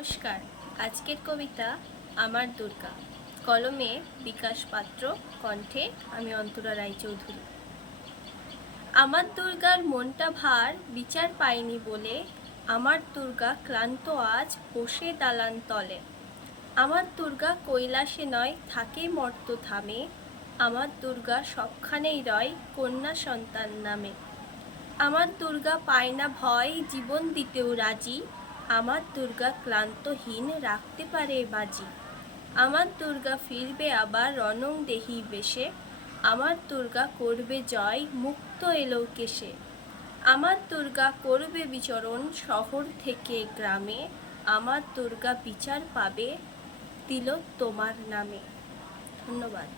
নমস্কার। আজকের কবিতা আমার দুর্গা। কলমে বিকাশ পাত্র, কণ্ঠে আমি অন্তরা রায়চৌধুরী। আমার দুর্গার মনটা ভার, বিচার পায়নি বলে আমার দুর্গা ক্লান্ত আজ বসে দালান তলে। আমার দুর্গা কৈলাসে নয়, থাকে মর্ত থামে আমার দুর্গা সবখানেই রয়, কন্যা সন্তান নামে। আমার দুর্গা পায় না ভয়, জীবন দিতেও রাজি। আমার দুর্গা ক্লান্তহীন রাখতে পারে বাজি। আমার দুর্গা ফিরবে আবার রণং দেহি বেশে। আমার দুর্গা করবে জয় মুক্ত এলো কেশে। আমার দুর্গা করবে বিচরণ শহর থেকে গ্রামে। আমার দুর্গা বিচার পাবে দিল তোমার নামে। ধন্যবাদ।